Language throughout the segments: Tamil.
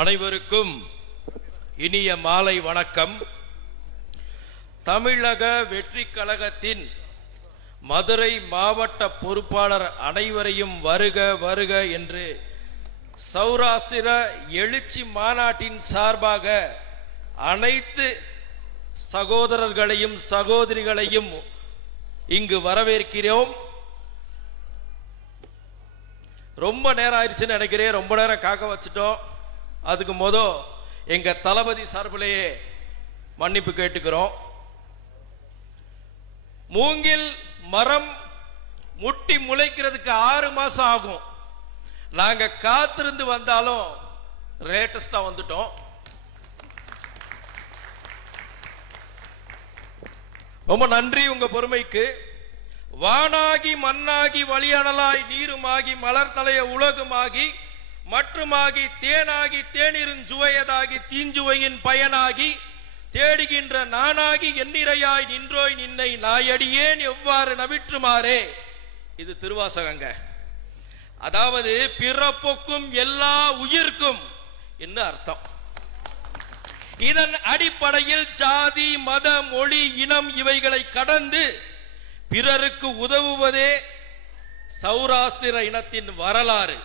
அனைவருக்கும் இனிய மாலை வணக்கம். தமிழக வெற்றி கழகத்தின் மதுரை மாவட்ட பொறுப்பாளர் அனைவரையும் வருக வருக என்று சௌராஷ்டிர எழுச்சி மாநாட்டின் சார்பாக அனைத்து சகோதரர்களையும் சகோதரிகளையும் இங்கு வரவேற்கிறோம். ரொம்ப நேரம் ஆயிடுச்சுன்னு நினைக்கிறேன். ரொம்ப நேரம் காக்க வச்சுட்டோம். அதுக்கு மொத எங்க தளபதி சார்பிலேயே மன்னிப்பு கேட்டுக்கிறோம். மூங்கில் மரம் முட்டி முளைக்கிறதுக்கு ஆறு மாசம் ஆகும். நாங்க காத்திருந்து வந்தாலும் லேட்டஸ்டா வந்துட்டோம். ரொம்ப நன்றி உங்க பொறுமைக்கு. வானாகி மண்ணாகி வழியானலாய் நீருமாகி மலர் தலைய உலகமாகி மற்றுமாகி தேனாகி தேனிருஞ் சுவையதாகி தீஞ்சுவையின் பயனாகி தேடுகின்ற நானாகி எண்ணிறையாய் நின்றோய் நின்னை நாயடியேன் எவ்வாறு நவிற்றுமாறே? இது திருவாசகங்க. அதாவது பிறப்புக்கும் எல்லா உயிர்க்கும் என்ன அர்த்தம். இதன் அடிப்படையில் ஜாதி மத மொழி இனம் இவைகளை கடந்து பிறருக்கு உதவுவதே சௌராஷ்டிர இனத்தின் வரலாறு.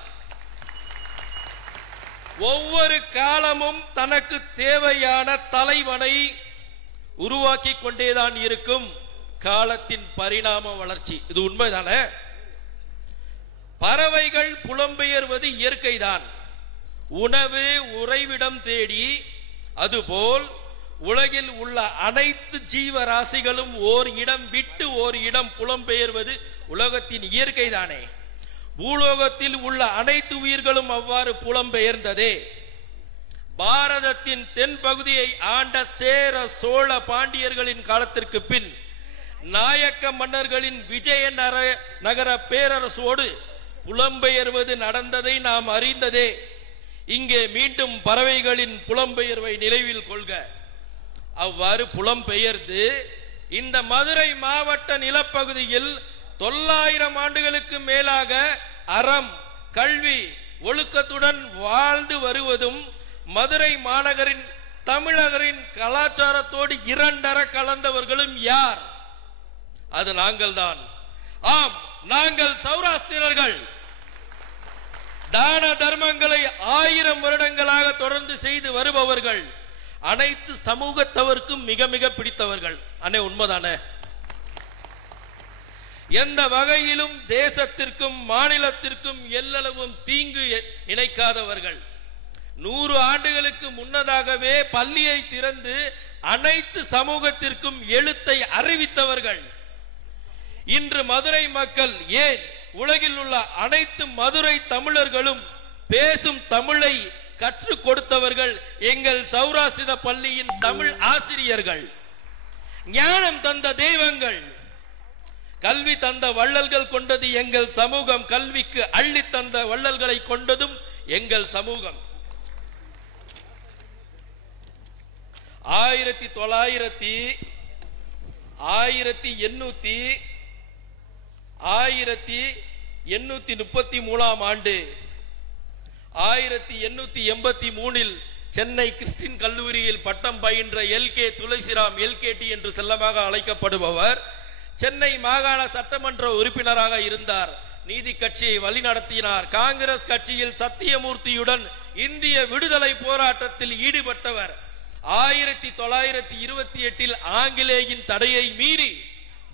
ஒவ்வொரு காலமும் தனக்கு தேவையான தலைவனை உருவாக்கி கொண்டேதான் இருக்கும். காலத்தின் பரிணாம வளர்ச்சி. இது உண்மைதானே? பறவைகள் புலம்பெயர்வது இயற்கைதான். உணவு உறைவிடம் தேடி அதுபோல் உலகில் உள்ள அனைத்து ஜீவராசிகளும் ஓர் இடம் விட்டு ஓர் இடம் புலம்பெயர்வது உலகத்தின் இயற்கைதானே? பூலோகத்தில் உள்ள அனைத்து உயிர்களும் அவ்வாறு புலம்பெயர்ந்ததே. பாரதத்தின் தென் பகுதியை ஆண்ட சேர சோழ பாண்டியர்களின் காலத்திற்கு பின் நாயக்க மன்னர்களின் விஜய நகர பேரரசோடு புலம்பெயர்வது நடந்ததை நாம் அறிந்ததே. இங்கே மீண்டும் பறவைகளின் புலம்பெயர்வை நினைவில் கொள்க. அவ்வாறு புலம்பெயர்ந்து இந்த மதுரை மாவட்ட நிலப்பகுதியில் தொள்ளாயிரம் ஆண்டுகளுக்கு மேலாக அறம் கல்வி ஒழுக்கத்துடன் வாழ்ந்து வருவதும் மதுரை மாநகரின் தமிழகரின் கலாச்சாரத்தோடு இரண்டர கலந்தவர்களும் யார்? அது நாங்கள் தான் ஆம் நாங்கள் சௌராஸ்திரர்கள் தான தர்மங்களை ஆயிரம் வருடங்களாக தொடர்ந்து செய்து வருபவர்கள். அனைத்து சமூகத்தவருக்கும் மிக மிக பிடித்தவர்கள். அண்ணே உண்மைதானே? எந்த வகையிலும் தேசத்திற்கும் மாநிலத்திற்கும் எல்லளவும் தீங்கு இணைக்காதவர்கள் நூறு ஆண்டுகளுக்கு முன்னதாகவே பள்ளியை திறந்து அனைத்து சமூகத்திற்கும் எழுத்தை அறிவித்தவர்கள். இன்று மதுரை மக்கள் ஏன் உலகில் உள்ள அனைத்து மதுரை தமிழர்களும் பேசும் தமிழை கற்றுக் கொடுத்தவர்கள் எங்கள் சௌராஷ்டிர பள்ளியின் தமிழ் ஆசிரியர்கள். ஞானம் தந்த தெய்வங்கள். கல்வி தந்த வள்ளல்கள் கொண்டது எங்கள் சமூகம். கல்விக்கு அள்ளி தந்த வள்ளல்களை கொண்டதும் எங்கள் சமூகம். ஆயிரத்தி தொள்ளாயிரத்தி ஆயிரத்தி எண்ணூத்தி ஆயிரத்தி எண்ணூத்தி முப்பத்தி மூணாம் ஆண்டு ஆயிரத்தி எண்ணூத்தி எண்பத்தி மூணில் சென்னை கிறிஸ்டின் கல்லூரியில் பட்டம் பயின்ற எல் கே துளசிராம் எல்கேடி என்று செல்லமாக அழைக்கப்படுபவர். சென்னை மாகாண சட்டமன்ற உறுப்பினராக இருந்தார். நீதி கட்சியை வழிநடத்தினார். காங்கிரஸ் கட்சியில் சத்தியமூர்த்தியுடன் இந்திய விடுதலை போராட்டத்தில் ஈடுபட்டவர். ஆயிரத்தி தொள்ளாயிரத்தி இருபத்தி எட்டில் ஆங்கிலேயின் தடையை மீறி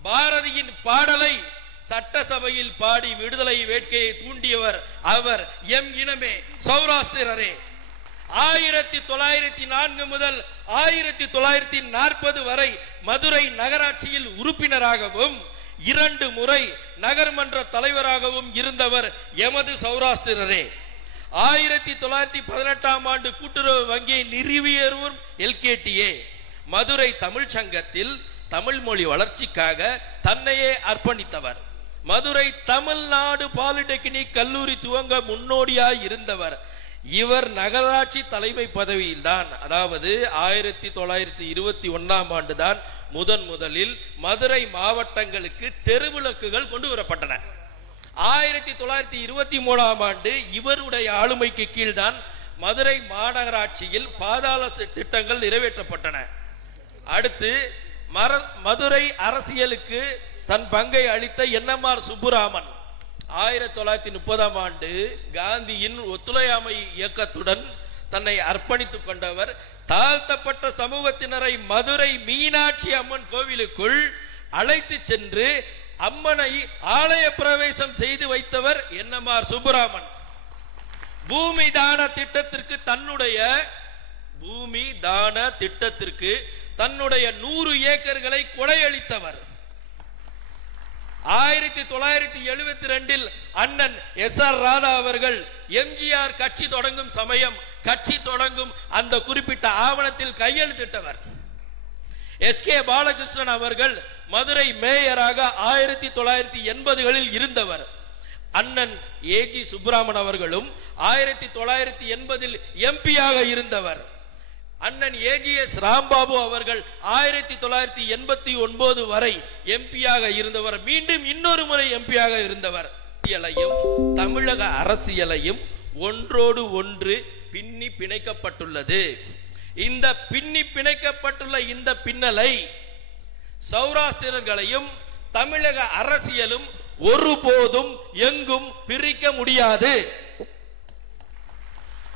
பாரதியின் பாடலை சட்டசபையில் பாடி விடுதலை வேட்கையை தூண்டியவர் அவர் எம் இனமே. சௌராஷ்டிரரே. ஆயிரத்தி தொள்ளாயிரத்தி நான்கு முதல் ஆயிரத்தி தொள்ளாயிரத்தி நாற்பது வரை மதுரை நகராட்சியில் உறுப்பினராகவும் இரண்டு முறை நகர்மன்ற தலைவராகவும் இருந்தவர் எமது சௌராஷ்டிரரே. ஆயிரத்தி தொள்ளாயிரத்தி பதினெட்டாம் ஆண்டு கூட்டுறவு வங்கியை நிறுவியரும் எல்கேடிஏ. மதுரை தமிழ் சங்கத்தில் தமிழ் மொழி வளர்ச்சிக்காக தன்னையே அர்ப்பணித்தவர். மதுரை தமிழ்நாடு பாலிடெக்னிக் கல்லூரி துவங்க முன்னோடியாய் இருந்தவர். இவர் நகராட்சி தலைமை பதவியில்தான். அதாவது ஆயிரத்தி தொள்ளாயிரத்தி இருபத்தி ஒன்னாம் ஆண்டு தான் முதன் முதலில் மதுரை மாவட்டங்களுக்கு தெருவிளக்குகள் கொண்டு வரப்பட்டன. ஆயிரத்தி தொள்ளாயிரத்தி இருபத்தி மூணாம் ஆண்டு இவருடைய ஆளுமைக்கு கீழ்தான் மதுரை மாநகராட்சியில் பாதாள திட்டங்கள் நிறைவேற்றப்பட்டன. அடுத்து மர மதுரை அரசியலுக்கு தன் பங்கை அளித்த என் எம் ஆர் சுப்புராமன். ஆயிரத்தி தொள்ளாயிரத்தி முப்பதாம் ஆண்டு காந்தியின் ஒத்துழையாமை இயக்கத்துடன் தன்னை அர்ப்பணித்துக் கொண்டவர் தாழ்த்தப்பட்ட சமூகத்தினரை மதுரை மீனாட்சி அம்மன் கோவிலுக்குள் அழைத்து சென்று அம்மனை ஆலய பிரவேசம் செய்து வைத்தவர் என்எம்ஆர் சுப்புராமன். பூமி தான திட்டத்திற்கு தன்னுடைய பூமி தான திட்டத்திற்கு தன்னுடைய நூறு ஏக்கர்களை கொலையளித்தவர் ஆயிரத்தி தொள்ளாயிரத்தி எழுபத்தி ரெண்டில் அண்ணன் எஸ் ஆர் ராதா அவர்கள் எம்ஜிஆர் கட்சி தொடங்கும் சமயம் கட்சி தொடங்கும் அந்த குறிப்பிட்ட ஆவணத்தில் கையெழுத்திட்டவர். எஸ் கே பாலகிருஷ்ணன் அவர்கள் மதுரை மேயராக ஆயிரத்தி தொள்ளாயிரத்தி எண்பதுகளில் இருந்தவர். அண்ணன் ஏஜி சுப்பிராமன் அவர்களும் ஆயிரத்தி தொள்ளாயிரத்தி எண்பதில் எம்பியாக இருந்தவர். அண்ணன் ஏஜிஎஸ் ராம்பாபு அவர்கள் ஆயிரத்தி தொள்ளாயிரத்தி எண்பத்தி ஒன்பது வரை எம்பியாக இருந்தவர் மீண்டும் இன்னொரு முறை எம்பியாக இருந்தவர். அரசியலையும் தமிழக அரசியலையும் ஒன்றோடு ஒன்று பின்னி பிணைக்கப்பட்டுள்ளது. இந்த பின்னி பிணைக்கப்பட்டுள்ள இந்த பின்னலை சௌராஷ்டிரர்களையும் தமிழக அரசியலும் ஒருபோதும் எங்கும் பிரிக்க முடியாது.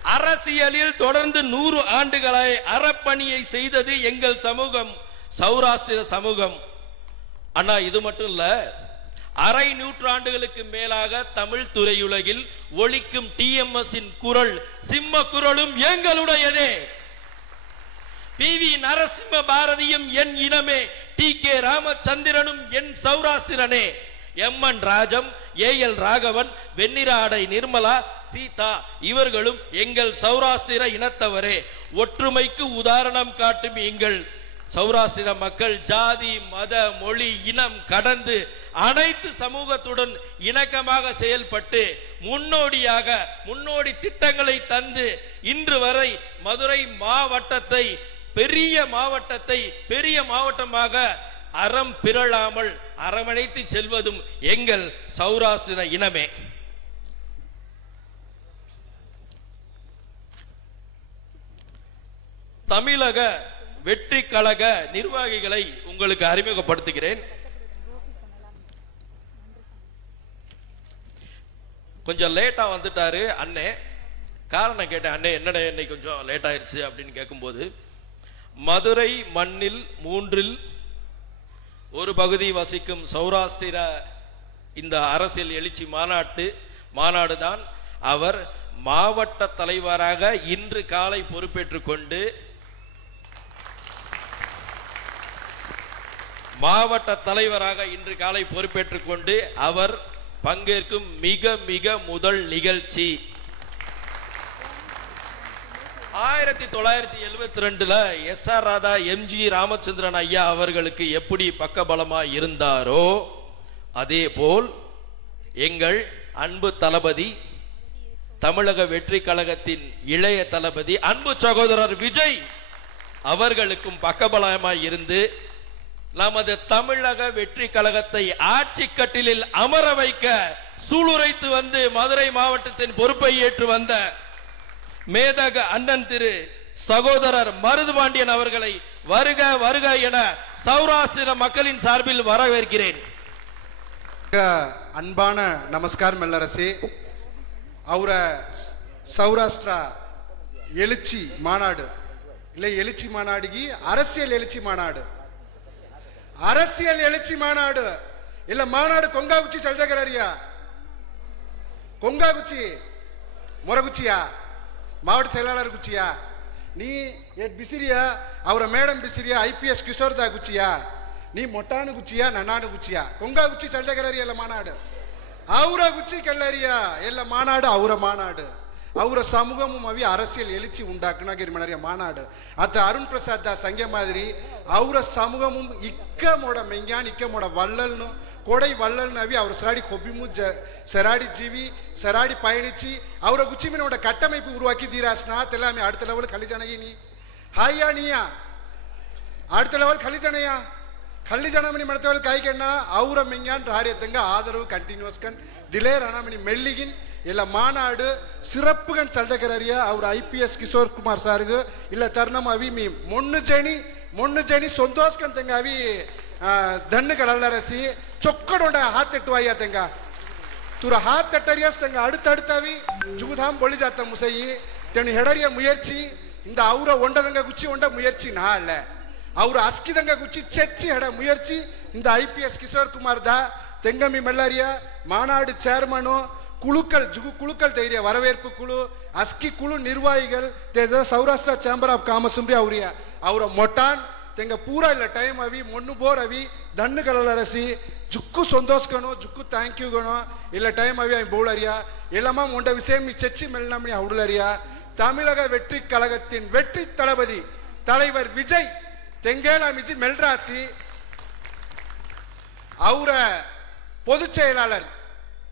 அரசியலில் தொடர்ந்து நூறு ஆண்டுகளாய் அறப்பணியை செய்தது எங்கள் சமூகம் சௌராஷ்டிர சமூகம். அண்ணா இது மட்டும் இல்ல அரை நூற்றாண்டுகளுக்கு மேலாக தமிழ் துறையுலகில் ஒழிக்கும் டிஎம்எஸ் குரல் சிம்ம குரலும் எங்களுடையதே. பி. வி. நரசிம்ம பாரதியும் என் இனமே டி. கே. ராமச்சந்திரனும் என் சௌராஷ்டிரனே. M N Rajam A L Raghavan Venniradai Nirmala Seetha இவர்களும் எங்கள் சௌராஷ்டிர இனத்தவரே. ஒற்றுமைக்கு உதாரணம் காட்டும் எங்கள் சௌராஷ்டிர மக்கள் ஜாதி மத மொழி இனம் கடந்து அனைத்து சமூகத்துடன் இணக்கமாக செயல்பட்டு முன்னோடியாக முன்னோடி திட்டங்களை தந்து இன்று வரை மதுரை மாவட்டத்தை பெரிய மாவட்டத்தை பெரிய மாவட்டமாக அறம் பிறழாமல் அரவணைத்து செல்வதும் எங்கள் சௌராஷ்டிர இனமே. தமிழக வெற்றி கழக நிர்வாகிகளை உங்களுக்கு அறிமுகப்படுத்துகிறேன். கொஞ்சம் லேட்டா வந்துட்டாரு அண்ணே. காரணம் கேட்டேன் அண்ணே என்னடா இன்னைக்கு கொஞ்சம் லேட் ஆயிடுச்சு அப்படின்னு கேட்கும்போது மதுரை மண்ணில் மூன்றில் ஒரு பகுதி வசிக்கும் சௌராஷ்டிர இந்த அரசியல் எழுச்சி மாநாட்டு மாநாடு தான் அவர் மாவட்ட தலைவராக இன்று காலை பொறுப்பேற்றுக் கொண்டு மாவட்ட தலைவராக இன்று காலை பொறுப்பேற்றுக் கொண்டு அவர் பங்கேற்கும் மிக மிக முதல் நிகழ்ச்சி. ஆயிரத்தி தொள்ளாயிரத்தி எழுபத்தி ரெண்டுல S R Radha MG Ramachandran ஐயா அவர்களுக்கு எப்படி பக்கபலமா இருந்தாரோ அதே போல் எங்கள் அன்பு தளபதி தமிழக வெற்றி கழகத்தின் இளைய தளபதி அன்பு சகோதரர் விஜய் அவர்களுக்கும் பக்கபலமாய் இருந்து நமது தமிழக வெற்றி கழகத்தை ஆட்சி கட்டிலில் அமர வைக்க சூளுரைத்து வந்து மதுரை மாவட்டத்தின் பொறுப்பை ஏற்று வந்த மேதக அண்ணன் திரு சகோதரர் மருதுபாண்டியன் அவர்களை வருக வருக என சௌராஷ்டிர மக்களின் சார்பில் வரவேற்கிறேன். அன்பான நமஸ்காரம் மெல்லரசி அவரை சௌராஷ்டிரா எழுச்சி மாநாடு. இல்லை எழுச்சி மாநாடுகி அரசியல் எழுச்சி மாநாடு. அரசியல் எழுச்சி மாநாடு. இல்ல மாநாடு கொங்கா உச்சி செல்தகிறாரியா கொங்கா முறகுச்சியா முரகுச்சியா? ಮಾವಟ செயலாளர் குச்சியா நீ எட் பிசிறியா அவர மேடம் பிசிறியா ஐபிஎஸ் கிஷோர்தா குச்சியா நீ ಮೊಟ್ಟಾನು ಗುಚ್ಚಿಯಾ ನನ್ನಾನು ಗುಚ್ಚಿಯಾ ಕೊಂಗ ಗುಚ್ಚಿ ಚಲ್ದಗರರಿ ಎಲ್ಲ ಮಾನಾಡು ಅವರ ಗುಚ್ಚಿ ಕೆಲ್ಲರಿಯ ಎಲ್ಲ ಮಾನಾಡು ಅವರ ಮಾನಾಡು ಅವರ ಸಮೂಹಮು ಅವಿ ಅರಸಿಯಲ್ ಎಲಿಚಿ ಉಂಡಾಕನಾಗಿರಿ ಮನರಿಯ ಮಾನಾಡು ಅತ್ತ ಅರುಣ್ ಪ್ರಸಾದ್ ದಾಸ್ ಹಂಗೆ ಮಾದರಿ ಅವರ ಸಮೂಹಮು ಇಕ್ಕ ಮೋಡ ಮೆಂಗ್ಯಾನ್ ಇಕ್ಕ ಮೋಡ ವಲ್ಲಲ್ನು ಕೊಡೈ ವಲ್ಲಲ್ನವಿ ಅವ್ರ ಸರಾಡಿ ಹೊಬ್ಬಿಮು ಜ ಸರಾಡಿ ಜೀವಿ ಸರಾಡಿ ಪಯಣಿಸಿ ಅವರ ಗುಚ್ಚಿಮಿನೋಡ ಕಟ್ಟಮೈಪು ಉರುವಾಕಿದ್ದೀರಾ ಸ್ನಾತೆಲ್ಲ ಆమె ಅಡ್ತ ಲೆವೆಲ್ ಕಲಿಜಣಗಿನಿ ಹಾಯ್ಯಾ ನೀಯಾ ಅಡ್ತ ಲೆವೆಲ್ ಕಲಿಜಣಯ್ಯ ಕಳ್ಳಿ ಜಣಮಣಿ ಮಾಡ್ತೇವಲ್ ಕಾಯ್ಕಣ್ಣ ಅವರ ಮಿಂಗಾನ್ ರಾರಿ ಎತ್ತಂಗ ಆದರೂ ಕಂಟಿನ್ಯೂಸ್ ಕಣ್ ದಿಲೇ ರಣಮಣಿ ಮೆಳ್ಳಿಗಿನ್ ಇಲ್ಲ ಮಾನಾಡು ಸಿರಪ್ಪುಗನ್ ಚಲ್ದಗರರಿಯ அவர் IPS P S Kishore Kumar ಸಾರ್ಗು ಇಲ್ಲ ತರ್ನಮ್ ಅವಿ ಮೀ ಮೊಣ್ಣು ಜಣಿ ಮೊಣ್ಣು ಜಣಿ ಸಂತೋಷ್ಕನ್ ತೆಂಗ ಅವಿ தண்ணுகளல்லரசி சொக்கடோட ஹாத்தட்டுவாயா தெங்க. துர ஹாத்தட்டரியஸ் தெங்க அடுத்தடுத்தாவி ஜுகுதாம் பொழி ஜாத்த முசையி தெனு ஹெடரிய முயற்சி இந்த அவுர ஒண்டதங்க குச்சி ஒண்ட முயற்சி நான் இல்ல. அவர் அஸ்கிதங்க குச்சி செச்சி ஹெட முயற்சி இந்த ஐபிஎஸ் கிஷோர் குமார் தா தெங்கமி மெல்லாரியா மாநாடு சேர்மனும் குழுக்கள் ஜுகு குழுக்கள் தைரிய வரவேற்பு குழு அஸ்கி குழு நிர்வாகிகள் தேத சௌராஷ்டிரா சேம்பர் ಆಫ್ ಕಾಮರ್ಸ್ ಉಂಬ್ರಿ ಅವ್ರಿಯ ಅವರ ಮೊಟಾನ್ ತೆಂಗ ಪೂರ ಇಲ್ಲ ಟೈಮ್ ಅವಿ ಮೊಣ್ಣು ಬೋರ್ ಅವಿ ದಣ್ಣುಗಳರಸಿ ಜುಕ್ಕು ಸಂತೋಷಕನು ಜುಕ್ಕು ಥ್ಯಾಂಕ್ யூகனோ இல்ல டைம் அவி அவன் பவுலரியா எல்லாமா உண்ட விஷயம் நீ செச்சி மெல்லமணி அவுடலரியா தமிழக வெற்றி கழகத்தின் வெற்றி தளபதி தலைவர் விஜய் தெங்கேலாமிஜி மெல்ராசி ಅವರ பொதுச் செயலாளர்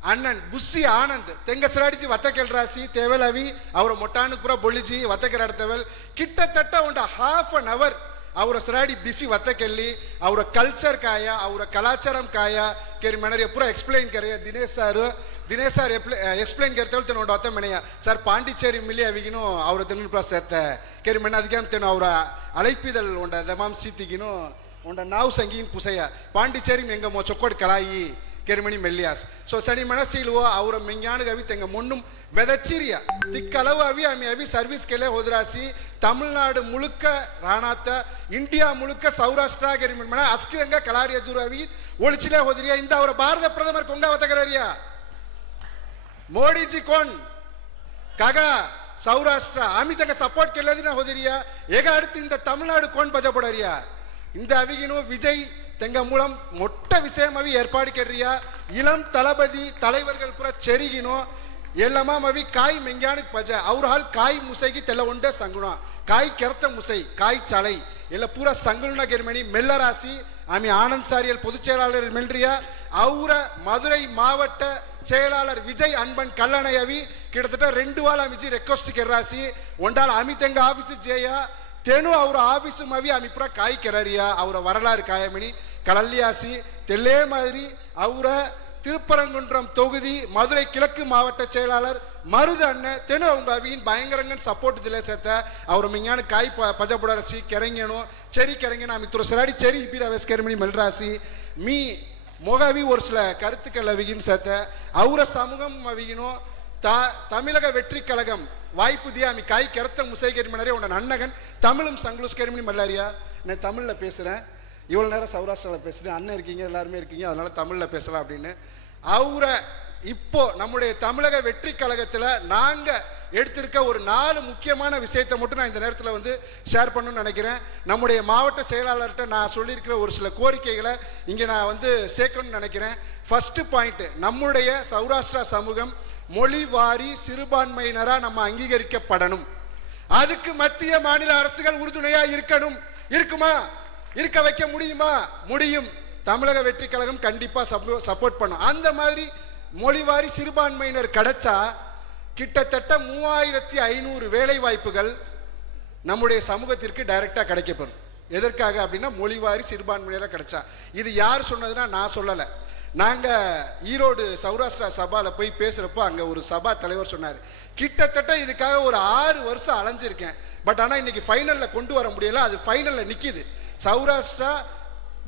ಅಣ್ಣನ್ ಬುಸ್ಸಿ ಆನಂದ್ ತೆಂಗಸರಾಡಿಜಿ ವತ್ತಕೆಲ್ ರಾಸಿ ತೇವಲವಿ ಅವರ ಮೊಟ್ಟಾನು ಪುರ ಬೊಳಿಜಿ ವತ್ತಕೆರಾಡ್ತೇವಲ್ ಕಿಟ್ಟತಟ್ಟ ಒಂದು ಹಾಫ್ ಅನ್ ಅವರ್ ಅವರ ಸರಾಡಿ ಬಿಸಿ ವತ್ತಕೆಲ್ಲಿ ಅವರ ಕಲ್ಚರ್ ಕಾಯ ಅವರ ಕಲಾಚಾರಂ ಕಾಯ ಕೆರಿ ಮಣರಿಯ ಪೂರ ಎಕ್ಸ್ಪ್ಲೈನ್ ಕರೆಯ Dinesh sir Dinesh sir explain ಕೆರ್ತೇವೆ ತೇನು ಒಂದು ಹೊತ್ತ ಮನೆಯ ಸರ್ ಪಾಂಡಿಚೇರಿ ಮಿಲಿ ಅವಿಗಿನೂ ಅವರ ದಿನ ಪ್ರಸತ್ತೆ ಕೆರಿ ಮಣ್ಣ ಅದಕ್ಕೆ ಅಂತೇನು ಅವರ ಅಳೈಪಿದಲ್ ಉಂಡ ದಮಾಮ್ ಸೀತಿಗಿನೂ ಉಂಡ ನಾವು ಸಂಗೀನ್ ಪುಸಯ್ಯ ಪಾಂಡಿಚೇರಿ ಮೆಂಗ ಮೊ ಚೊಕ್ಕೋಡ್ ಕಳಾಯಿ කෙරමනි මෙල්ලියස් සොසනි මනසිලුව අවුර මිඥාන ගවි තෙඟ முன்னும் வெதச்சிரிய. திக்களவு அவி அமி அவி சர்வீஸ் கேலே ஹோதராசி. தமிழ்நாடு முழுக்க ராணாத்த இந்தியா முழுக்க சௌராஷ்டிரா கெரிமன் மன அஸ்கிரங்க கலாரிய தூரவி ஒளிச்சிலே ஹோதிரியா இந்த அவர் பாரத பிரதமர் கொங்கா வத்தகரியா மோடிஜி கொன் ககா சௌராஷ்டிரா அமிதக சப்போர்ட் கெல்லதினா ஹோதிரியா. ஏக அடுத்து இந்த தமிழ்நாடு கொன் பஜப்படறியா இந்த அவிகினோ விஜய் தெங்க மூலம் ಮೊಟ್ಟ ವಿಷಯಮವಿ ಏರ್ಪಾಡು ಕೆರ್ರಿಯ ಇಳಂ ತಳಬದಿ ತಲೈವರ್ಗಲ್ ಪುರ ಚೆರಿಗಿನೋ ಎಲ್ಲಮ್ಮ ಮವಿ ಕಾಯಿ ಮೆಂಗ್ಯಾಣಕ್ಕೆ ಪಜೆ ಅವ್ರ ಹಾಲ್ ಕಾಯಿ ಮುಸೈಗಿ ತೆಲ್ಲ ಒಂಡೆ ಸಂಗುಣ ಕಾಯಿ ಕೆರತ ಮುಸೈ ಕಾಯಿ ಚಳೈ ಎಲ್ಲ ಪೂರ ಸಂಗುಣ ಗೆರ್ಮಣಿ மெல்லராசி. ஆமி ஆனந்த் சாரியல் பொதுச் செயலாளர் மெல்ரியா அவர மதுரை மாவட்ட செயலாளர் விஜய் அன்பன் கல்லணையவி கிட்டத்தட்ட ரெண்டு வாழ அமிச்சு ரெக்வஸ்ட் கெர்ராசி ஒன்றால் அமித் எங்க ஜெயா. தெனு அவர் ஆஃபீஸும் அவி அமிப்புறா காய்க்கிறாரியா அவரை வரலாறு காயமணி. கடல்யாசி தெல்லே மாதிரி அவரை திருப்பரங்குன்றம் தொகுதி மதுரை கிழக்கு மாவட்ட செயலாளர் மருது அண்ணன் தெனு அவங்க அவியின் பயங்கரங்கன்னு சப்போர்ட் இதில் சேர்த்த அவர் மிங்கான காய் ப பஜபுடரசி కెరంగను చెరి కెరంగన அமித்துற சிலாடி செரி ఇపిరా వెస్కెరమణి మెల్రాసి మీ மோகாவி ஒரு சில கருத்துக்கள் அவிகின்னு சேர்த்த அவர சமூகம் அவிகினும் த தமிழக வெற்றி கழகம் வாய்ப்பு அமி காய் கெரத்த முசை கேரி மன்னரே உன்னோட அண்ணகன் தமிழும் சங்குலுஸ் கேரி மல்லாரியா? நான் தமிழில் பேசுகிறேன் இவ்வளோ நேரம் சௌராஷ்டிராவில் பேசுகிறேன் அண்ணன் இருக்கீங்க எல்லாருமே இருக்கீங்க அதனால் தமிழில் பேசலாம் அப்படின்னு. அவரை இப்போ நம்முடைய தமிழக வெற்றி கழகத்தில் நாங்கள் எடுத்திருக்க ஒரு நாலு முக்கியமான விஷயத்தை மட்டும் நான் இந்த நேரத்தில் வந்து ஷேர் பண்ணணும்னு நினைக்கிறேன். நம்முடைய மாவட்ட செயலாளர்கிட்ட நான் சொல்லியிருக்கிற ஒரு சில கோரிக்கைகளை இங்கே நான் வந்து சேர்க்கணும்னு நினைக்கிறேன். ஃபஸ்ட்டு பாயிண்ட்டு நம்முடைய சௌராஷ்டிரா சமூகம் மொழி வாரி சிறுபான்மையினராக நம்ம அங்கீகரிக்கப்படணும். அதுக்கு மத்திய மாநில அரசுகள் உறுதுணையாக இருக்கணும். இருக்குமா? இருக்க வைக்க முடியுமா? முடியும். தமிழக வெற்றி கழகம் கண்டிப்பா சப்போர்ட் பண்ணும். அந்த மாதிரி மொழிவாரி சிறுபான்மையினர் கிடைச்சா கிட்டத்தட்ட மூவாயிரத்தி ஐநூறு வேலை வாய்ப்புகள் நம்முடைய சமூகத்திற்கு டைரக்டா கிடைக்கப்படும் எதற்காக அப்படின்னா மொழிவாரி சிறுபான்மையினராக கிடைச்சா. இது யார் சொன்னதுன்னா நான் சொல்லலை. நாங்கள் ஈரோடு சௌராஷ்டிரா சபாவில் போய் பேசுகிறப்போ அங்கே ஒரு சபா தலைவர் சொன்னார். கிட்டத்தட்ட இதுக்காக ஒரு ஆறு வருஷம் அலைஞ்சிருக்கேன். பட் ஆனால் இன்னைக்கு ஃபைனலில் கொண்டு வர முடியல. அது ஃபைனலில் நிற்கிது சௌராஷ்டிரா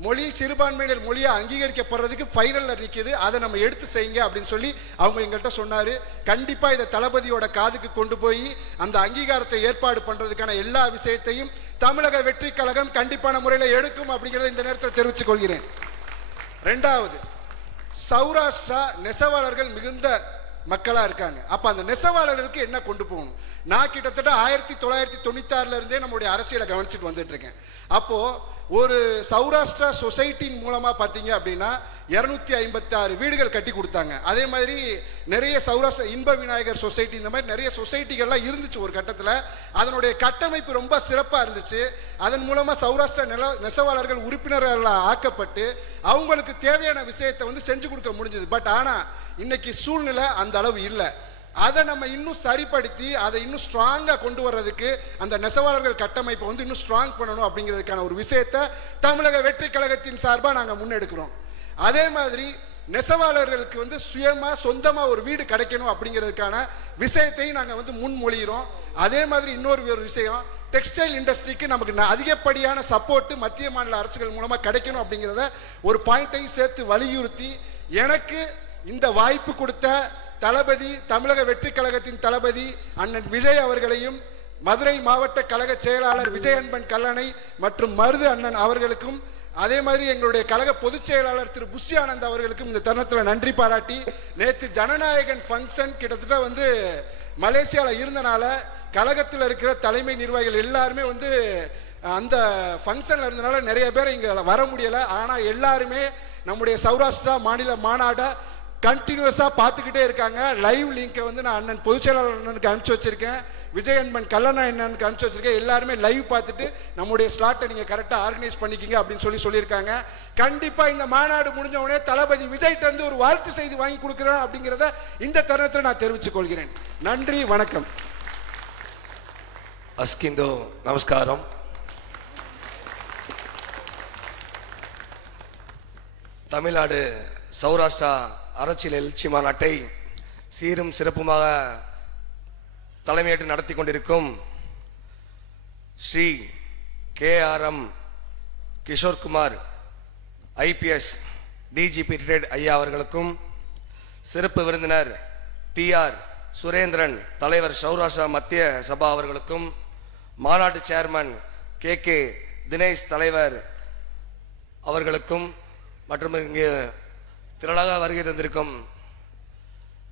மொழி சிறுபான்மையினர் மொழியை அங்கீகரிக்கப்படுறதுக்கு ஃபைனலில் நிற்கிது அதை நம்ம எடுத்து செய்யுங்க அப்படின்னு சொல்லி அவங்க எங்கள்கிட்ட சொன்னார். கண்டிப்பாக இதை தளபதியோட காதுக்கு கொண்டு போய் அந்த அங்கீகாரத்தை ஏற்பாடு பண்ணுறதுக்கான எல்லா விஷயத்தையும் தமிழக வெற்றி கழகம் கண்டிப்பான முறையில் எடுக்கும் அப்படிங்கிறத இந்த நேரத்தில் தெரிவித்துக் கொள்கிறேன். ரெண்டாவது சௌராஷ்டிரா நெசவாளர்கள் மிகுந்த மக்களாக இருக்காங்க. அப்போ அந்த நெசவாளர்களுக்கு என்ன கொண்டு போகணும்? நான் கிட்டத்தட்ட ஆயிரத்தி தொள்ளாயிரத்தி தொண்ணூத்தாறுல இருந்தே நம்முடைய அரசியலை கவனிச்சுட்டு வந்துட்டு இருக்கேன். அப்போது ஒரு சௌராஷ்டிரா சொசைட்டின் மூலமாக பார்த்தீங்க அப்படின்னா இரநூத்தி ஐம்பத்தி ஆறு வீடுகள் கட்டி கொடுத்தாங்க. அதே மாதிரி நிறைய சௌராஷ்டிரா இன்ப விநாயகர் சொசைட்டி இந்த மாதிரி நிறைய சொசைட்டிகள்லாம் இருந்துச்சு ஒரு கட்டத்தில். அதனுடைய கட்டமைப்பு ரொம்ப சிறப்பாக இருந்துச்சு. அதன் மூலமாக சௌராஷ்டிரா நில நெசவாளர்கள் உறுப்பினர்களாக ஆக்கப்பட்டு அவங்களுக்கு தேவையான விஷயத்தை வந்து செஞ்சு கொடுக்க முடிஞ்சது. பட் ஆனால் இன்னைக்கு சூழ்நிலை அந்த அளவு இல்லை. அதை நம்ம இன்னும் சரிப்படுத்தி அதை இன்னும் ஸ்ட்ராங்காக கொண்டு வர்றதுக்கு அந்த நெசவாளர்கள் கட்டமைப்பை வந்து இன்னும் ஸ்ட்ராங் பண்ணணும் அப்படிங்கிறதுக்கான ஒரு விஷயத்தை தமிழக வெற்றி கழகத்தின் சார்பாக நாங்கள் முன்னெடுக்கிறோம். அதே மாதிரி நெசவாளர்களுக்கு வந்து சுயமாக சொந்தமாக ஒரு வீடு கிடைக்கணும் அப்படிங்கிறதுக்கான விஷயத்தையும் நாங்கள் வந்து முன்மொழிகிறோம். அதே மாதிரி இன்னொரு ஒரு விஷயம் டெக்ஸ்டைல் இண்டஸ்ட்ரிக்கு நமக்கு அதிகப்படியான சப்போர்ட்டு மத்திய மாநில அரசுகள் மூலமாக கிடைக்கணும் அப்படிங்கிறத ஒரு பாயிண்ட்டையும் சேர்த்து வலியுறுத்தி எனக்கு இந்த வாய்ப்பு கொடுத்த தளபதி தமிழக வெற்றி கழகத்தின் தளபதி அண்ணன் விஜய் அவர்களையும் மதுரை மாவட்ட கழக செயலாளர் விஜய் அன்பன் கல்லணை மற்றும் மருது அண்ணன் அவர்களுக்கும் அதே மாதிரி எங்களுடைய கழக பொதுச் செயலாளர் திரு புஷி ஆனந்த் அவர்களுக்கும் இந்த தருணத்தில் நன்றி பாராட்டி நேற்று ஜனநாயகன் ஃபங்க்ஷன் கிட்டத்தட்ட வந்து மலேசியாவில் இருந்தனால கழகத்தில் இருக்கிற தலைமை நிர்வாகிகள் எல்லாருமே வந்து அந்த ஃபங்க்ஷனில் இருந்தனால நிறைய பேர் இங்கே வர முடியலை. ஆனால் எல்லாருமே நம்முடைய சௌராஷ்டிரா மாநில மாநாடை கண்டினியூஸாக பார்த்துக்கிட்டே இருக்காங்க லைவ் லிங்கை வந்து நான் அண்ணன் பொதுச் செயலாளர் அண்ணனுக்கு அனுப்பிச்சு வச்சிருக்கேன் விஜய் அன்பன் கல்லணா அண்ணனுக்கு அனுப்பிச்சு வச்சிருக்கேன் எல்லாருமே லைவ் பார்த்துட்டு நம்முடைய ஸ்லாட்டை நீங்கள் கரெக்டாக ஆர்கனைஸ் பண்ணிக்கிங்க அப்படின்னு சொல்லி சொல்லியிருக்காங்க கண்டிப்பாக இந்த மாநாடு முடிஞ்ச உடனே தளபதி விஜய்கிட்ட இருந்து ஒரு வாழ்த்து செய்தி வாங்கி கொடுக்குறேன் அப்படிங்கிறத இந்த தருணத்தில் நான் தெரிவித்துக் கொள்கிறேன் நன்றி வணக்கம் అస్కిందో నమస్కారం தமிழ்நாடு சௌராஷ்டிரா அரசியல் எழுச்சி மாநாட்டை சீரும் சிறப்புமாக தலைமையேற்று நடத்தி கொண்டிருக்கும் Sri K R M Kishorekumar IPS DGP retired ஐயா அவர்களுக்கும் சிறப்பு விருந்தினர் டி ஆர் சுரேந்திரன் தலைவர் சௌராஷ்டிரா மத்திய சபா அவர்களுக்கும் மாநாட்டு சேர்மன் கே கே தினேஷ் தலைவர் அவர்களுக்கும் மற்றும் இங்கு திரளாக வருகை தந்திருக்கும்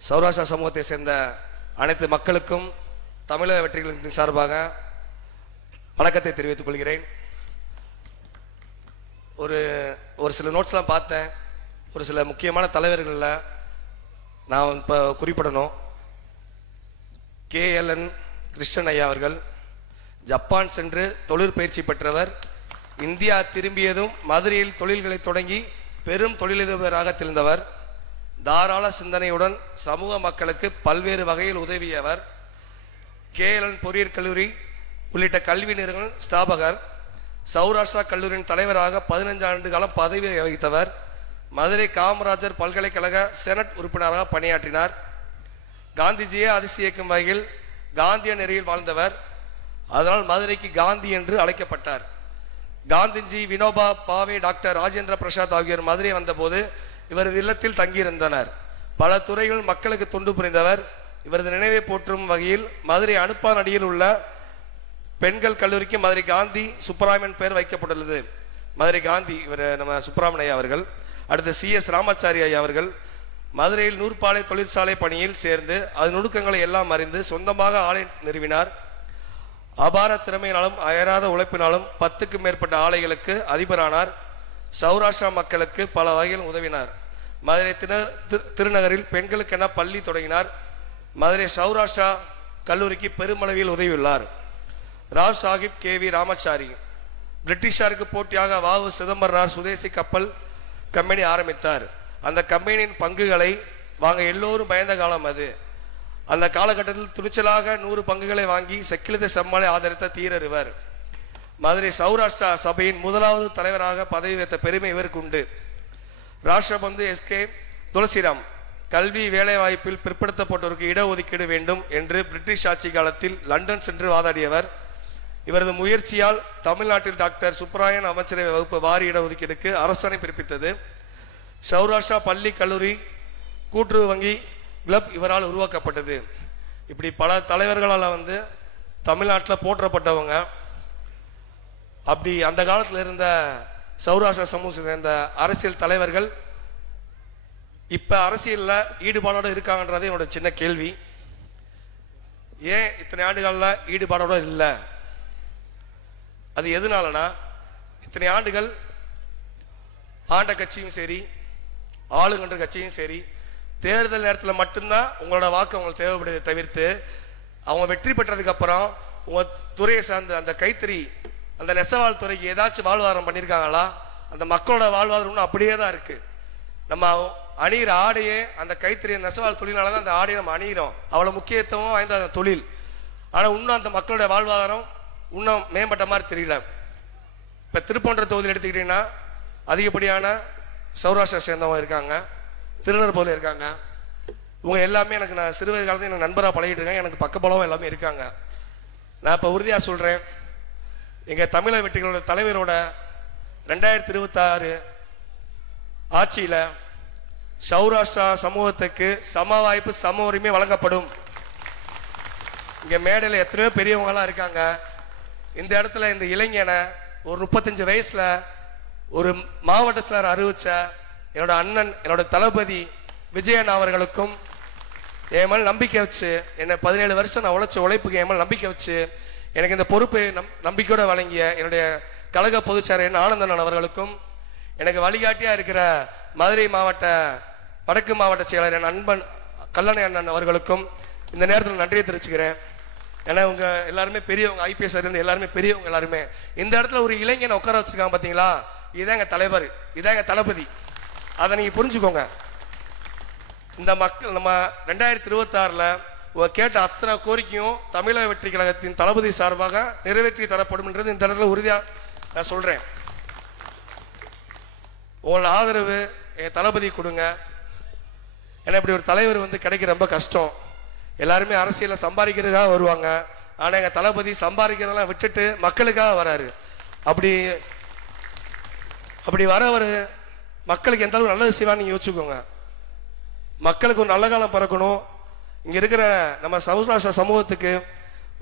சௌராஷ்டிரா சமூகத்தை சேர்ந்த அனைத்து மக்களுக்கும் தமிழக வெற்றிகளின் சார்பாக வணக்கத்தை தெரிவித்துக் கொள்கிறேன். ஒரு ஒரு சில நோட்ஸ்லாம் பார்த்தேன். ஒரு சில முக்கியமான தலைவர்களில் நான் இப்போ குறிப்பிடணும். கேஎல்என் கிருஷ்ணன் ஐயா அவர்கள் ஜப்பான் சென்று தொழிற்பயிற்சி பெற்றவர் இந்தியா திரும்பியதும் மதுரையில் தொழில்களை தொடங்கி பெரும் தொழிலதிபராக திறந்தவர் தாராள சிந்தனையுடன் சமூக மக்களுக்கு பல்வேறு வகையில் உதவியவர். கேஎல்என் பொறியியற் கல்லூரி உள்ளிட்ட கல்வி நிறுவன ஸ்தாபகர். சௌராஷ்டிரா கல்லூரியின் தலைவராக பதினஞ்சு ஆண்டு காலம் பதவி வகித்தவர். மதுரை காமராஜர் பல்கலைக்கழக செனட் உறுப்பினராக பணியாற்றினார். காந்திஜியை அதிசயிக்கும் வகையில் காந்திய நெறியில் வாழ்ந்தவர். அதனால் மதுரைக்கு காந்தி என்று அழைக்கப்பட்டார். காந்திஜி வினோபா பாவே டாக்டர் ராஜேந்திர பிரசாத் ஆகியோர் மதுரை வந்தபோது இவரது இல்லத்தில் தங்கியிருந்தனர். பல துறைகள் மக்களுக்கு தொண்டு புரிந்தவர். இவரது நினைவை போற்றும் வகையில் மதுரை அனுப்பானடியில் உள்ள பெண்கள் கல்லூரிக்கு மதுரை காந்தி சுப்பராமன் பெயர் வைக்கப்பட்டுள்ளது. மதுரை காந்தி இவர் நம்ம சுப்பராமன் ஐயா அவர்கள். அடுத்து சி எஸ் ராமாச்சாரி ஐயா அவர்கள். மதுரையில் நூற்பாலை தொழிற்சாலை பணியில் சேர்ந்து அதன் நுணுக்கங்களை எல்லாம் அறிந்து சொந்தமாக ஆலை நிறுவினார். அபார திறமையினாலும் அயராத உழைப்பினாலும் பத்துக்கும் மேற்பட்ட ஆலைகளுக்கு அதிபரானார். சௌராஷ்டிரா மக்களுக்கு பல வகையில் உதவினார். மதுரை திரு- திருநகரில் பெண்களுக்கென பள்ளி தொடங்கினார். மதுரை சௌராஷ்டிரா கல்லூரிக்கு பெருமளவில் உதவியுள்ளார். Rao Sahib K V Ramachari. பிரிட்டிஷாருக்கு போட்டியாக வாவு சிதம்பரனார் சுதேசி கப்பல் கம்பெனி ஆரம்பித்தார். அந்த கம்பெனியின் பங்குகளை வாங்க எல்லோரும் பயந்த காலம் அது. அந்த காலகட்டத்தில் துணிச்சலாக நூறு பங்குகளை வாங்கி செக்கிலித செம்மலை ஆதரித்த தீரர் இவர். மதுரை சௌராஷ்டிரா சபையின் முதலாவது தலைவராக பதவி வைத்த பெருமை இவருக்கு உண்டு. ராஷ்டிரபந்து எஸ்கே துளசிராம் கல்வி வேலைவாய்ப்பில் பிற்படுத்தப்பட்டோருக்கு இடஒதுக்கீடு வேண்டும் என்று பிரிட்டிஷ் ஆட்சி காலத்தில் லண்டன் சென்று வாதாடியவர். இவரது முயற்சியால் தமிழ்நாட்டில் டாக்டர் சுப்பராயன் அமைச்சரவை வகுப்பு வாரி இடஒதுக்கீடுக்கு அரசாணை பிறப்பித்தது. சௌராஷ்டிரா பள்ளி கல்லூரி கூட்டுறவு வங்கி கிளப் இவரால் உருவாக்கப்பட்டது. இப்படி பல தலைவர்களால் வந்து தமிழ்நாட்டில் போற்றப்பட்டவங்க. அப்படி அந்த காலத்தில் இருந்த சௌராஷ்டிர சமூக சேர்ந்த அரசியல் தலைவர்கள் இப்போ அரசியலில் ஈடுபாடோட இருக்காங்கன்றதே என்னோட சின்ன கேள்வி. ஏன் இத்தனை ஆண்டுகளில் ஈடுபாடோடு இல்லை? அது எதனாலனா இத்தனை ஆண்டுகள் ஆண்ட கட்சியும் சரி ஆளுங்கன்ற கட்சியும் சரி தேர்தல் நேரத்தில் மட்டும்தான் உங்களோட வாக்கு அவங்களுக்கு தேவைப்படுதை தவிர்த்து அவங்க வெற்றி பெற்றதுக்கு அப்புறம் உங்க துறையை சார்ந்த அந்த கைத்தறி அந்த நெசவாள் துறைக்கு ஏதாச்சும் வாழ்வாதாரம் பண்ணியிருக்காங்களா அந்த மக்களோட வாழ்வாதாரம் இன்னும் அப்படியே தான் இருக்கு. நம்ம அணிகிற ஆடையே அந்த கைத்தறி நெசவாள் தொழிலால தான் அந்த ஆடையை நம்ம அணிகிறோம் அவ்வளோ முக்கியத்துவம் வாய்ந்த அந்த தொழில். ஆனால் இன்னும் அந்த மக்களோட வாழ்வாதாரம் இன்னும் மேம்பட்ட மாதிரி தெரியல. இப்போ திருப்பன்ற தொகுதியில் எடுத்துக்கிட்டிங்கன்னா அதிகப்படியான சௌராஷ்டிரா சேர்ந்தவங்க இருக்காங்க. திருநெல்வேலியில் இருக்காங்க. இவங்க எல்லாமே எனக்கு நான் சிறு வயது காலத்துல எனக்கு நண்பராக பழகிட்டு இருக்காங்க எனக்கு பக்கபலம் எல்லாமே இருக்காங்க. நான் இப்போ உறுதியாக சொல்கிறேன் எங்கள் தமிழக வெட்டிகளோட தலைவரோட ரெண்டாயிரத்தி இருபத்தாறு ஆட்சியில் சௌராஷ்டிரா சமூகத்துக்கு சம வாய்ப்பு சம உரிமை வழங்கப்படும். இங்கே மேடையில் எத்தனையோ பெரியவங்களாம் இருக்காங்க. இந்த இடத்துல இந்த இளைஞனை ஒரு முப்பத்தஞ்சு வயசில் ஒரு மாவட்டத்தில் அறிவித்த என்னோட அண்ணன் என்னோட தளபதி விஜயன் அவர்களுக்கும் என் மேல் நம்பிக்கை வச்சு என்னை பதினேழு வருஷம் நான் உழைச்ச உழைப்புக்கு என் மேல் நம்பிக்கை வச்சு எனக்கு இந்த பொறுப்பை நம் நம்பிக்கையோடு வழங்கிய என்னுடைய கழக பொதுச்செயலர் என் ஆனந்தன் அவர்களுக்கும் எனக்கு வழிகாட்டியாக இருக்கிற மதுரை மாவட்ட வடக்கு மாவட்ட செயலர் என் அன்பன் கல்லணை அண்ணன் அவர்களுக்கும் இந்த நேரத்தில் நன்றியை தெரிவிச்சுக்கிறேன். ஏன்னா உங்க எல்லாருமே பெரியவங்க ஐபிஎஸ் இருந்து எல்லாருமே பெரியவங்க எல்லாருமே. இந்த இடத்துல ஒரு இளைஞனை உட்கார வச்சிருக்காங்க பார்த்தீங்களா இதான் தலைவர் இதான் தளபதி. அதை நீங்க புரிஞ்சுக்கோங்க. இந்த மக்கள் நம்ம ரெண்டாயிரத்தி இருபத்தாறில் கேட்ட அத்தனை கோரிக்கையும் தமிழக வெற்றி கழகத்தின் தளபதி சார்பாக நிறைவேற்றி தரப்படும்ன்றது இந்த இடத்துல உறுதியாக நான் சொல்கிறேன் உங்களோட ஆதரவு என் தளபதி கொடுங்க. ஏன்னா இப்படி ஒரு தலைவர் வந்து கிடைக்க ரொம்ப கஷ்டம். எல்லாருமே அரசியலில் சம்பாதிக்கிறதுக்காக வருவாங்க. ஆனால் எங்கள் தளபதி சம்பாதிக்கிறதெல்லாம் விட்டுட்டு மக்களுக்காக வராரு. அப்படி அப்படி வரவர் மக்களுக்கு எந்த அளவுக்கு நல்லது செய்வான்னு நீங்கள் யோசிச்சுக்கோங்க. மக்களுக்கு ஒரு நல்ல காலம் பிறக்கணும். இங்கே இருக்கிற நம்ம சௌராஷ்டிர சமூகத்துக்கு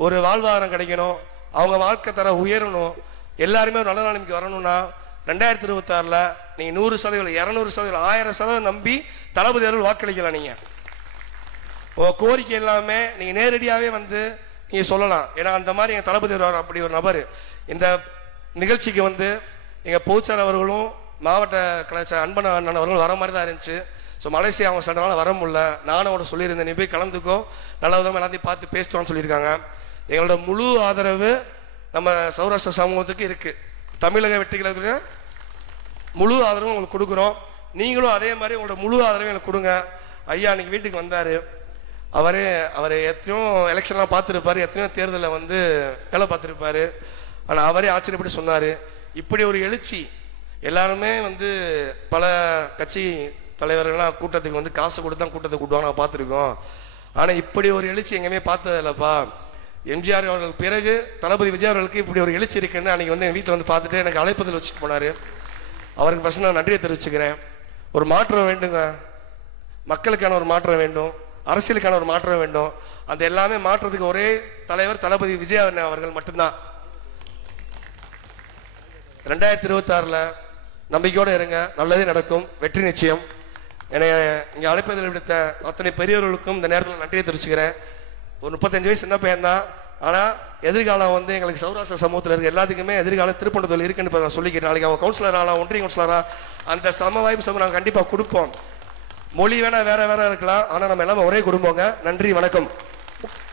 ஒரு வாழ்வாதாரம் கிடைக்கணும். அவங்க வாழ்க்கை தர உயரணும். எல்லாருமே ஒரு நல்ல நிலைமைக்கு வரணும்னா ரெண்டாயிரத்தி இருபத்தாறில் நீங்கள் நூறு சதவீதம் இரநூறு சதவீதம் ஆயிரம் சதவீதம் நம்பி தளபதி அவர்கள் வாக்களிக்கலாம் நீங்கள் உங்கள் கோரிக்கை எல்லாமே நீங்கள் நேரடியாகவே வந்து நீங்கள் சொல்லலாம். ஏன்னா அந்த மாதிரி எங்கள் தளபதி வருவார் அப்படி ஒரு நபர். இந்த நிகழ்ச்சிக்கு வந்து எங்கள் போச்சார் அவர்களும் மாவட்ட கலாச்சார அன்பன அண்ணன் வர மாதிரி தான் இருந்துச்சு. ஸோ மலேசியா அவங்க சொல்கிறனால வர முடியல. நானும் அவட சொல்லியிருந்தேன் நீ போய் கலந்துக்கோ. நல்ல விதமாக எல்லாத்தையும் பார்த்து பேசிட்டோன்னு சொல்லியிருக்காங்க. எங்களோட முழு ஆதரவு நம்ம சௌராஷ்டிர சமூகத்துக்கு இருக்குது தமிழக வெற்றிகளுக்கு முழு ஆதரவும் உங்களுக்கு கொடுக்குறோம். நீங்களும் அதே மாதிரி உங்களோட முழு ஆதரவும் எனக்கு கொடுங்க. ஐயா அன்னைக்கு வீட்டுக்கு வந்தார். அவரே அவர் எத்தனையோ எலெக்ஷன்லாம் பார்த்துருப்பாரு. எத்தனையோ தேர்தலில் வந்து வேலை பார்த்துருப்பார். ஆனால் அவரே ஆச்சரியப்பட்டு சொன்னார் இப்படி ஒரு எழுச்சி எல்லாருமே வந்து பல கட்சி தலைவர்கள்லாம் கூட்டத்துக்கு வந்து காசு கொடுத்து தான் கூட்டத்தை கூட்டுவாங்க. நான் பார்த்துருக்கோம். ஆனால் இப்படி ஒரு எழுச்சி எங்கேயுமே பார்த்ததில்லப்பா. எம்ஜிஆர் அவர்கள் பிறகு தளபதி விஜய் அவர்களுக்கு இப்படி ஒரு எழுச்சி இருக்குன்னு அன்றைக்கி வந்து என் வீட்டில் வந்து பார்த்துட்டு எனக்கு அழைப்பதில் வச்சுட்டு போனார். அவருக்கு ஃபஸ்ட் நான் நன்றியை தெரிவிச்சுக்கிறேன். ஒரு மாற்றம் வேண்டுங்க. மக்களுக்கான ஒரு மாற்றம் வேண்டும். அரசியலுக்கான ஒரு மாற்றம் வேண்டும். அந்த எல்லாமே மாற்றத்துக்கு ஒரே தலைவர் தளபதி விஜய் அவர்கள் மட்டும்தான். ரெண்டாயிரத்தி இருபத்தாறில் நம்பிக்கையோடு இருங்க. நல்லதே நடக்கும். வெற்றி நிச்சயம். என்னை இங்கே அழைப்பதில் விடுத்த அத்தனை பெரியவர்களுக்கும் இந்த நேரத்தில் நன்றியை தெரிவிச்சுக்கிறேன். ஒரு முப்பத்தஞ்சு வயசு சின்ன பையன் தான் ஆனால் எதிர்காலம் வந்து எங்களுக்கு சௌராஷ்டிர சமூகத்தில் இருக்க எல்லாத்துக்குமே எதிர்காலம் திருப்பணத்தில் இருக்குன்னு நான் சொல்லிக்கிறேன். நாளைக்கு அவன் கவுன்சிலர் ஆகலாம் ஒன்றிய கவுன்சிலராக அந்த சம வாய்ப்பு சமூகம் நாங்கள் கண்டிப்பாக கொடுப்போம். மொழி வேணால் வேற வேற இருக்கலாம். ஆனால் நம்ம எல்லாமே ஒரே குடும்பங்க. நன்றி வணக்கம்.